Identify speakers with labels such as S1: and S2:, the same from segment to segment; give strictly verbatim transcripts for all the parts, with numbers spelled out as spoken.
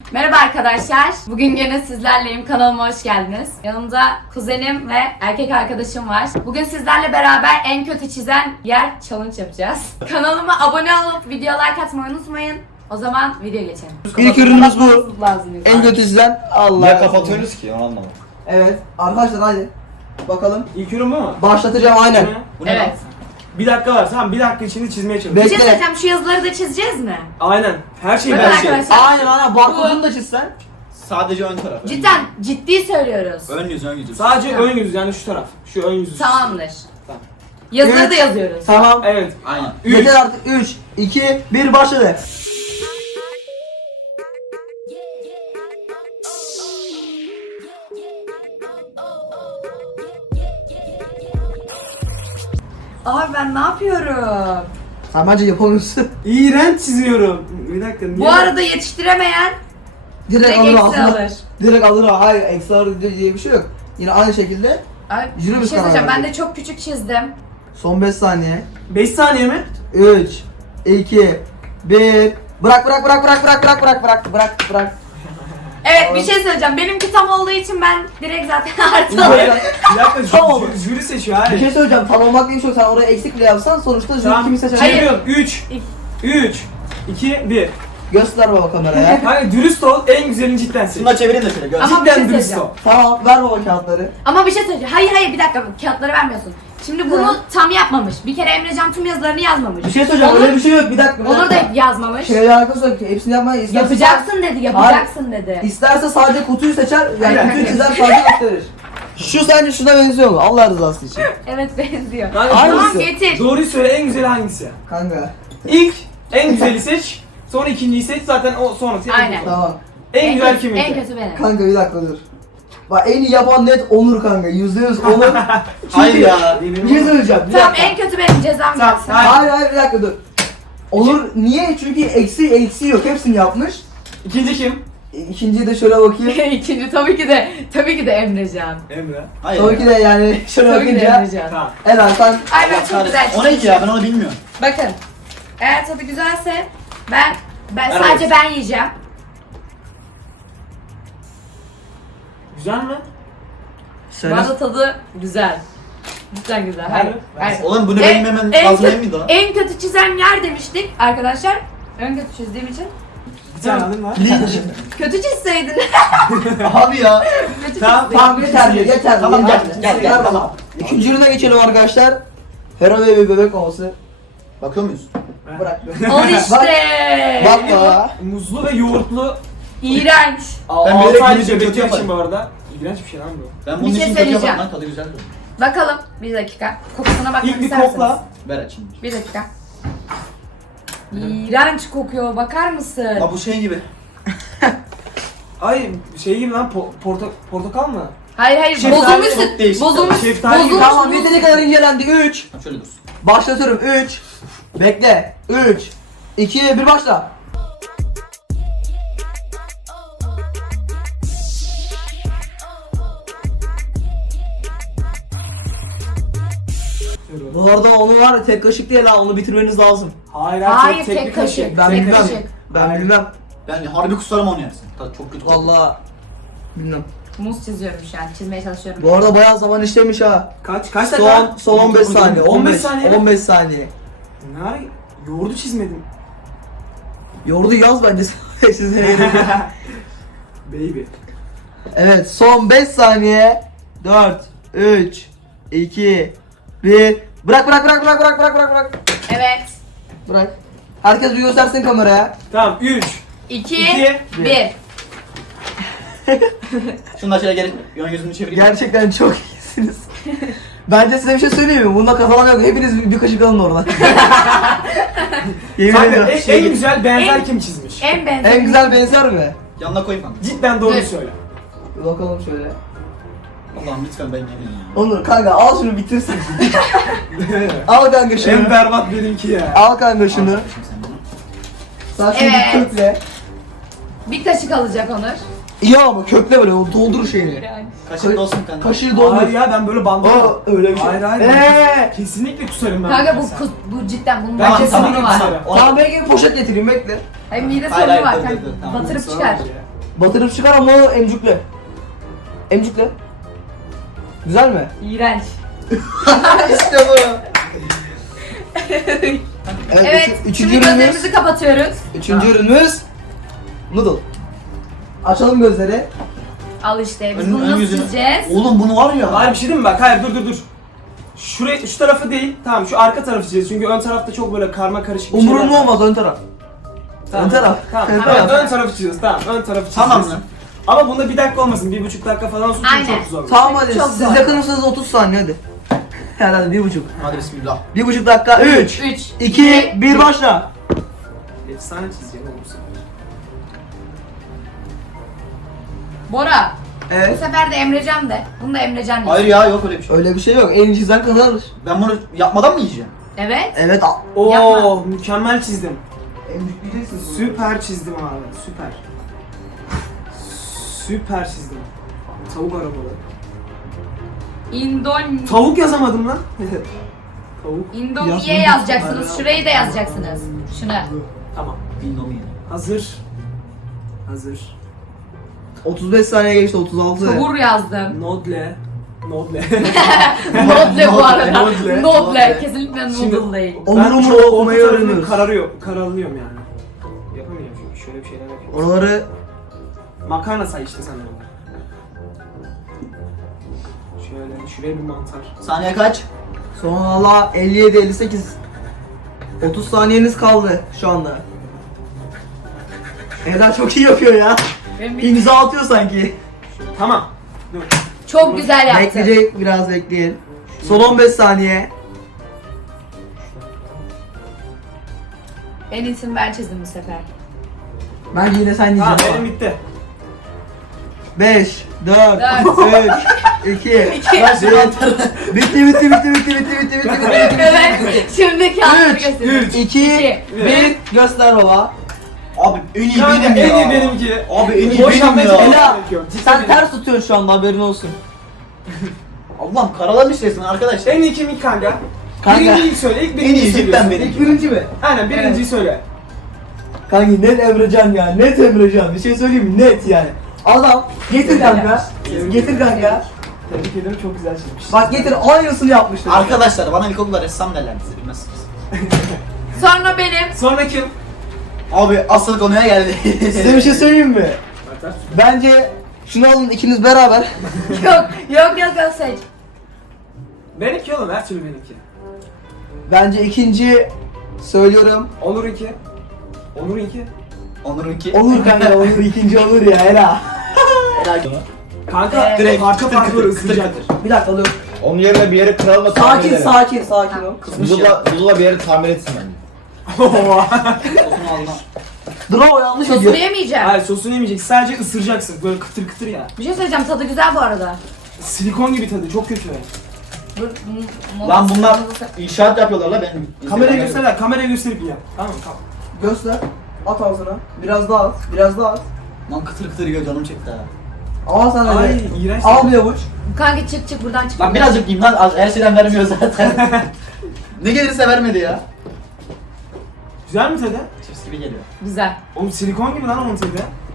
S1: Merhaba arkadaşlar. Bugün gene sizlerleyim. Kanalıma hoş geldiniz. Yanımda kuzenim ve erkek arkadaşım var. Bugün sizlerle beraber en kötü çizen yer challenge yapacağız. Kanalıma abone olup video like atmayı unutmayın. O zaman video geçelim.
S2: İlk ürünümüz bu.
S1: Lazım.
S2: En kötü sizden Allah.
S3: Niye kapatıyoruz ki? Onu anlamadım.
S2: Evet. Arkadaşlar hadi. Bakalım.
S4: İlk ürün bu mu?
S2: Başlatacağım aynen.
S4: Değil mi?
S3: Bu ne
S1: Evet.
S3: lan?
S4: Bir dakika var. Tamam bir dakika içinde çizmeye çalış.
S1: Bir
S2: Bekle.
S1: şey söyleyeceğim. Şu yazıları da çizeceğiz mi?
S4: Aynen. Her şeyi
S1: Bakın
S4: ben şey.
S1: arkadaşlar.
S2: Aynen aynen. Barkodunu da çizsen.
S3: Sadece ön taraf. ön
S1: Cidden ciddi söylüyoruz.
S3: yüz. Ön yüz, ön yüz.
S4: Sadece
S1: Tamam.
S4: ön yüz yani şu taraf. Şu ön yüz.
S1: Tamamdır.
S4: Tamam.
S1: Yazıları
S2: Evet.
S1: da yazıyoruz.
S2: Tamam.
S4: Evet.
S3: Aynen.
S4: Üç.
S2: Yeter artık. üç, iki, bir başladı.
S1: Abi ben ne yapıyorum?
S2: Sen bence yapamıyorsun.
S4: İğrenç çiziyorum. Bir dakika. Niye?
S1: Bu arada yetiştiremeyen
S2: Direkt
S1: direkt
S2: alır
S1: eksi
S2: aslında.
S1: alır.
S2: Direkt alır. Hayır eksi alır diye bir şey yok. Yine aynı şekilde.
S1: Abi,
S2: Jüri
S1: bir
S2: mi
S1: şey
S2: karar
S1: söyleyeceğim. Ben
S2: verdi?
S1: de çok küçük çizdim.
S2: Son beş saniye.
S4: beş saniye mi?
S2: üç, iki, bir. Bırak bırak bırak bırak bırak bırak bırak bırak bırak bırak.
S1: Evet bir şey söyleyeceğim. Benimki tam olduğu için ben direkt zaten artı
S2: Evet.
S1: alıyorum.
S4: Bir dakika. jü-
S2: Tamam.
S4: jü- Jüri seçiyor.
S2: Bir
S4: Hayır.
S2: şey söyleyeceğim. Tam olmak değil çok. Sen oraya eksik bile yapsan sonuçta jüri
S4: Tamam.
S2: kimi seçer?
S1: Hayır.
S4: Çeviriyorum. üç. üç. iki. bir.
S2: Göster baba kameraya.
S4: Hani dürüst ol. En güzelini cidden seç.
S3: Şunu da çevireyim de şöyle gör.
S1: Ama bir şey
S4: Cidden dürüst ol.
S1: söyleyeceğim.
S2: Tamam ver baba kağıtları.
S1: Ama bir şey söyleyeceğim. Hayır hayır bir dakika. Kağıtları vermiyorsun. Şimdi bunu tam yapmamış. Bir kere Emrecan tüm yazılarını yazmamış.
S2: Bir şey söyleyeceğim.
S1: Onur,
S2: Öyle bir şey yok. Bir dakika. bir
S1: Onur da
S2: dakika.
S1: yazmamış.
S2: Şeyle alakası yok ki. Hepsini yapmayı isterse.
S1: Yapacaksın dedi, yapacaksın dedi.
S2: İsterse sadece kutuyu seçer. Yani
S4: Hayır.
S2: kutuyu çizer sadece gösterir. Şu sence şuna benziyor mu? Allah rızası için.
S1: Evet benziyor.
S4: Kanka,
S1: Tamam
S2: hangisi?
S1: getir.
S4: Doğruyu söyle, en güzeli hangisi?
S2: Kanka.
S4: İlk en güzeli seç. Sonra ikinciyi seç, zaten o sonrası. en
S1: Aynen.
S4: güzel.
S2: Tamam.
S4: En güzel
S1: kötü-
S4: kiminki?
S1: En kötü benim.
S2: Kanka bir dakika dur. Bak en iyi yapan net Onur kanka. Yüzde yüz Onur.
S3: Hayır ya.
S2: Bir şey söyleyeceğim. Bir
S1: Tamam
S2: dakika.
S1: en kötü benim cezam
S4: Tamam,
S1: gelsin.
S4: hayır.
S2: Hayır hayır bir dakika dur. Onur niye? Çünkü eksi eksi yok. Hepsini yapmış.
S4: İkinci kim?
S2: E, İkinciyi de şöyle bakayım.
S1: İkinci tabii ki de tabii ki de Emrecan.
S4: Emre.
S3: Hayır.
S2: Tabii ki de yani şöyle
S1: Tabii ki de
S2: bakınca.
S1: Emrecan.
S4: Tamam.
S2: Eren sen
S1: Ay ben
S3: Allah
S1: çok
S3: kahretsin.
S1: güzel
S3: O ne ki
S1: çizmişim.
S3: ya? Ben onu bilmiyorum.
S1: Bakın. Eğer tadı güzelse ben ben
S4: Evet.
S1: sadece ben yiyeceğim.
S4: Güzel mi?
S1: Bu
S2: söyle.
S1: arada tadı güzel. Cidden güzel. Hayır.
S4: Harbi?
S1: Hayır.
S3: Oğlum bunu
S1: En-
S3: benim hemen
S1: en
S3: lazım
S1: kö-
S3: değil miydi lan?
S1: En kötü çizen yer demiştik arkadaşlar. En kötü çizdiğim için.
S4: Bir tane alayım var.
S2: Linç.
S1: Kötü çizseydin.
S3: Abi ya.
S1: Kötü
S4: Tamam,
S1: çizseydin.
S2: Tamam yeter yeter.
S3: Tamam,
S2: yeter.
S3: gel, gel, gel,
S2: Ver bana.
S3: tamam.
S2: İkinci ürüne geçelim arkadaşlar. Hera ve bir bebek olması.
S3: Bakıyor muyuz?
S2: Bırak.
S1: Al işte.
S2: Bak baba.
S4: Muzlu ve yoğurtlu.
S1: İğrenç.
S3: Ben
S4: altı
S3: bilerek
S4: aylık
S3: bir şey kötü
S4: bebekler için
S3: yaparım.
S4: bu arada. İğrenç bir şey lan bu.
S3: Ben bunun
S1: Bir şey
S3: için kötü yaparım
S1: söyleyeceğim.
S3: lan. Tadı güzeldi.
S1: Bakalım bir dakika. Kokusuna bakmak
S4: İlk bir
S1: isterseniz.
S4: kokla.
S3: Ver açayım.
S1: Bir dakika. İğrenç kokuyor. Bakar mısın?
S3: Ha bu şey gibi.
S4: Ay şey gibi lan po- porta portakal mı?
S1: Hayır hayır
S4: Şeftali
S1: bozulmuş.
S3: çok değişik.
S1: Bozulmuş.
S4: Şeftali gibi.
S1: Bozulmuş.
S2: Tamam yeteri kadar incelendi. üç.
S3: Ha, şöyle dursun.
S2: Başlatıyorum. üç. Bekle. üç. iki. bir başla. Bu arada onu var ya, tek kaşık değil ha, onu bitirmeniz lazım.
S4: Hayır
S1: Hayır
S4: tek,
S1: tek kaşık.
S2: Ben
S1: tek
S2: bilmem.
S1: kaşık.
S2: Ben
S4: Hayır.
S2: bilmem.
S3: Ben harbi kusarım onu yersin. Tadı çok kötü.
S2: Vallahi bilmem.
S1: Muz çiziyorum şu an. Çizmeye çalışıyorum.
S2: Bu arada bayağı zaman işlemiş ha.
S4: Kaç kaç dakika?
S2: Son son on beş saniye.
S4: on beş
S2: 15
S4: saniye mi?
S2: on beş saniye.
S4: Ne ara yoğurdu çizmedim.
S2: Yoğurdu yaz bence size.
S4: Baby.
S2: Evet son beş saniye. dört üç iki bir. Bırak bırak bırak bırak bırak bırak bırak bırak.
S1: Evet.
S2: Bırak. Herkes bir göstersin kameraya.
S4: Tamam üç.
S1: iki,
S4: İki,
S1: bir.
S3: Şunu da şöyle gelip ön yüzünü çevireyim.
S2: Gerçekten çok iyisiniz. Bence size bir şey söyleyeyim mi? Bunda kafalan yok. Hepiniz bir, bir kaşık alın oradan. Yemin
S4: Kanka
S2: ediyorum.
S4: en,
S2: Şey-
S4: en güzel benzer
S1: En-
S4: kim çizmiş?
S1: En benzer.
S2: en güzel benzer mi?
S3: Yanına koyayım kanka.
S4: Cidden doğru
S1: Dur.
S4: söyle.
S2: Bir bakalım şöyle.
S3: Allah'ım lütfen ben yeneyim ya.
S2: Onur kanka al şunu bitirsin. Al kanka şunu.
S4: En berbat benimki ya.
S2: Al kanka şunu.
S3: Al şimdi sen bunu.
S2: Sen şunu
S1: Evet.
S2: bir kökle.
S1: Bir kaşık alacak Onur.
S2: İyi ama kökle böyle o doldur şeyini.
S3: Kaşık da olsun kanka.
S2: Kaşığı doldur.
S4: Hayır ya ben böyle bandım.
S2: O öyle bir şey.
S4: Hayır hayır.
S2: Eee.
S4: Kesinlikle kusarım ben.
S1: Kanka bu
S4: mesela.
S1: kus, bu cidden bunun
S4: Ben
S1: mide
S4: kesinlikle
S1: sorunu var.
S4: kusarım.
S2: Tamam belki bir poşet getireyim bekle.
S1: Hayır mide
S3: Hayır,
S1: sorunu
S3: hayır,
S1: var
S3: dur,
S1: kanka.
S3: dur, dur, tamam.
S1: Batırıp
S4: Sonra
S1: çıkar.
S4: var ya.
S2: Batırıp çıkar ama onu emcükle. Emcükle. Güzel mi?
S1: İğrenç.
S2: İşte bu. Evet,
S1: Evet,
S2: üç- üçüncü
S1: şimdi
S2: ürünümüz.
S1: gözlerimizi kapatıyoruz.
S2: Üçüncü ürünümüz noodle. Açalım gözleri.
S1: Al işte, biz
S3: Ön-
S1: bunu
S3: ön
S1: nasıl
S3: yüzünü-
S1: çizeceğiz?
S3: Oğlum bunu var ya.
S4: Hayır bir şey değil mi bak? Hayır dur dur dur. Şurayı, şu tarafı değil. Tamam şu arka tarafı çizeceğiz. Çünkü ön tarafta çok böyle karma karışık bir şeyler
S2: Umurumda
S4: var.
S2: olmaz ön taraf.
S4: Tamam.
S2: Ön taraf.
S4: Tamam.
S2: Ön
S4: Ön,
S2: taraf.
S4: ön tarafı çiziyoruz. Tamam. Ön tarafı çizeceğiz.
S3: Tamam mı?
S4: Ama bunda bir dakika olmasın. Bir buçuk dakika falan olsun. çünkü
S1: Aynen.
S4: Çok zor.
S2: Tamam hadi
S1: Çok
S2: siz
S1: zor.
S2: yakın mısınız otuz saniye hadi. Herhalde bir buçuk.
S3: Hadi bismillah.
S2: Bir buçuk dakika. Üç,
S1: Üç,
S2: iki, bir başla.
S4: Efsane çizeceğim oğlum sen.
S1: Bora, bu
S2: Evet.
S1: sefer de Emrecan de. Bunu da Emrecan yaz.
S3: Hayır ya yok öyle bir şey.
S2: Öyle bir şey yok. En iyi çizen kazanır.
S3: Ben bunu yapmadan mı yiyeceğim?
S1: Evet.
S2: Evet. a-
S4: Oo
S1: Yapma.
S4: mükemmel çizdim.
S2: Emcükleyeceksin.
S4: Süper çizdim abi. Süper. Süper çizdim. Tavuk arabalı.
S1: İndon...
S4: Tavuk yazamadım lan. Tavuk.
S1: İndoniye
S2: Yazmadım.
S1: yazacaksınız. Şurayı da yazacaksınız. Şunu.
S4: Tamam.
S3: Bilmiyorum.
S4: Hazır. Hazır.
S2: otuz beş saniye geçti. otuz altı.
S1: Tavur yazdım.
S4: Nodle. Nodle.
S1: Noble bu arada.
S4: Noble.
S1: Noble. Kesinlikle
S4: Şimdi-
S1: noodle değil.
S2: Onur
S4: Ben
S2: umur
S4: çok orta
S2: okumayı
S4: tarafını
S2: öğreniyoruz.
S4: Kararıyor, kararlıyorum yani. Yapamıyorum çünkü şöyle bir şeyler yapıyorum.
S2: Oraları
S4: Makarna say işte sen de. Şöyle, şuraya bir mantar.
S3: Saniye kaç?
S2: son valla elli yedi elli sekiz. otuz saniyeniz kaldı şu anda. Eda çok iyi yapıyor ya.
S1: Benim bir-
S2: İmza atıyor sanki.
S4: Tamam. Dur.
S1: Çok güzel yaptın.
S2: Bekleyecek biraz bekleyin. Son on beş saniye.
S1: En iyisini ben çizdim bu sefer.
S2: Bence yine sen
S4: Tamam
S2: diyeceksin.
S4: benim bitti.
S2: beş, dört, üç, iki,
S1: İki.
S3: Ben şu mantarı.
S2: bitti bitti bitti bitti bitti bitti bitti bitti bitti.
S1: Evet. Şimdi kağıtları
S2: üç,
S1: göstereyim.
S2: iki, bir, göster baba.
S3: Abi en iyi
S4: Kanka
S3: benim ya.
S4: en iyi benimki.
S3: Abi en iyi
S4: Boş
S3: benim
S4: yapmaya
S3: ya.
S4: çalışıyorum.
S2: Ela,
S4: Gerekiyor.
S2: sen ters tutuyorsun şu anda haberin olsun.
S3: Allah'ım karalamış resmen arkadaşlar.
S4: En iyi kimin kanka?
S2: Kanka.
S4: Birinciyi söyle, ilk
S3: En
S4: birinciyi
S3: iyi cidden
S4: söylüyorsun.
S3: benim.
S2: İlk birinci mi?
S4: Aynen birinciyi söyle.
S2: Kanki net Emrecan ya, net Emrecan. Bir şey söyleyeyim mi? Net yani. Adam getir kanka. Getir kanka.
S4: Tebrik ederim çok güzel çizmiş.
S2: Bak getir aynısını yapmışlar.
S3: Arkadaşlar bana ilkokulda ressam derler siz bilmezsiniz.
S1: Sonra benim.
S4: Sonra kim?
S3: Abi asıl konuya geldi.
S2: Size bir şey söyleyeyim mi?
S4: Mantar.
S2: Bence şunu alın ikiniz beraber.
S1: Yok. Yok yok yok seç.
S4: Benimki oğlum her türlü benimki.
S2: Bence ikinci söylüyorum.
S4: Onur iki. Onur iki.
S3: Onur'unki.
S2: Olur kanka, olur ikinci olur ya Ela.
S3: Helal.
S4: Kanka
S1: Ee,
S3: Direkt
S4: parça
S3: kıtır
S4: parça
S3: kıtır
S4: böyle
S3: kıtır
S4: ısıracak.
S3: kıtır.
S2: Bir dakika dur.
S5: Onun yerine bir yere kırılma tamir
S2: Sakin
S5: edelim.
S2: sakin sakin ol.
S3: Kızmış ya.
S5: Buzula, buzula bir yere tamir etsin bence.
S3: Osman alma.
S2: Dur o yanlış
S1: Sosunu
S2: ediyor.
S1: yemeyeceğim.
S4: Hayır sosunu yemeyeceksin sadece ısıracaksın böyle kıtır kıtır ya.
S1: Bir şey söyleyeceğim, tadı güzel bu arada.
S4: Silikon gibi tadı çok kötü.
S1: Dur, bunu-
S3: Lan bunlar inşaat yapıyorlar la ben.
S4: Kameraya göster, kameraya gösterip ya. Tamam tamam.
S2: Göster. At ağzına. Biraz daha at. Biraz daha at.
S3: Lan kıtır kıtır yiyor canım çekti ha.
S2: Al sen
S4: Ay
S2: öyle.
S4: iğrenç.
S2: Al bir avuç.
S1: Kanka çık çık buradan çık.
S3: Lan birazcık yiyeyim lan az- her şeyden vermiyor zaten. Ne gelirse vermedi ya.
S4: Güzel mi tadı?
S3: Chips gibi geliyor.
S1: Güzel.
S4: Oğlum silikon gibi lan onun tadı.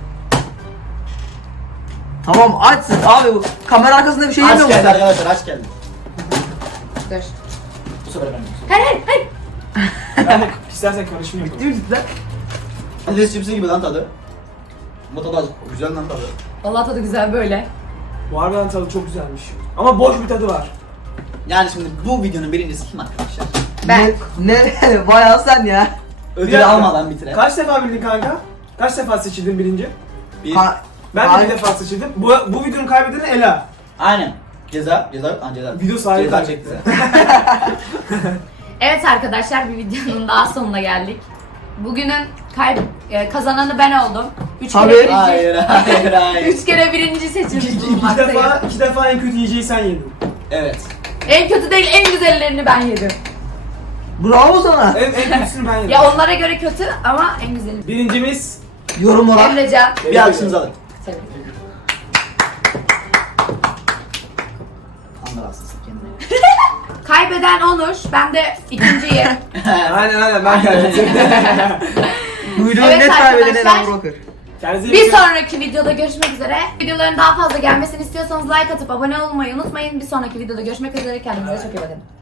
S2: Tamam açsın abi bu. Kamera arkasında bir şey
S3: Aç
S2: yemiyor
S3: geldi
S2: musun?
S3: arkadaşlar aç geldi.
S1: Dur.
S3: Bu sefer ben.
S1: Hayır hayır hayır.
S4: Ben de istersen karışmayayım.
S2: Değil mi cidden?
S3: Patates chipsi gibi lan tadı. Bu tadı az- güzel lan tadı.
S1: Vallahi tadı güzel böyle.
S4: Bu harbiden tadı çok güzelmiş. Ama boş bir tadı var.
S3: Yani şimdi bu videonun birincisi kim arkadaşlar?
S1: Ben.
S2: Ne? Ne? Bayağı sen ya.
S4: Bir
S3: Ödül
S4: dakika.
S3: almadan bitiren.
S4: Kaç defa bildin kanka? Kaç defa seçildin birinci?
S3: Bir.
S2: Ha,
S4: Ben de
S2: Ay-
S4: bir defa seçildim. Bu, bu videonun kaybedeni Ela.
S3: Aynen. Ceza, ceza, an ceza.
S4: Video sahibi
S3: Ceza
S4: kaybetti.
S3: çekti.
S1: Evet arkadaşlar, bir videonun daha sonuna geldik. Bugünün kay- e, kazananı ben oldum. Üç
S2: Tabii.
S1: kere birinci.
S3: Hayır, hayır, hayır.
S1: Üç kere birinci seçilmiş
S4: İki, iki,
S1: bulunmaktayım.
S4: defa, iki defa en kötü yiyeceği sen yedin.
S3: Evet.
S1: En kötü değil, en güzellerini ben yedim.
S2: bravo sana.
S4: En, en kötüsünü ben yedim.
S1: Ya onlara göre kötü ama en güzeli.
S4: Birincimiz
S2: Yorumlara.
S1: Emrecan.
S3: Bir alkışınızı alın.
S1: Tabii.
S3: Anlar aslında kendine.
S1: Kaybeden Onur, ben de ikinciyim.
S4: Aynen aynen ben kaybettim.
S2: Buyurun
S1: Evet
S2: net kaybedeni
S1: arkadaşlar.
S2: Ela Broker.
S4: Kendinize iyi
S1: Bir
S4: bakın.
S1: sonraki videoda görüşmek üzere. Videoların daha fazla gelmesini istiyorsanız like atıp abone olmayı unutmayın. Bir sonraki videoda görüşmek üzere. Kendinize çok iyi bakın.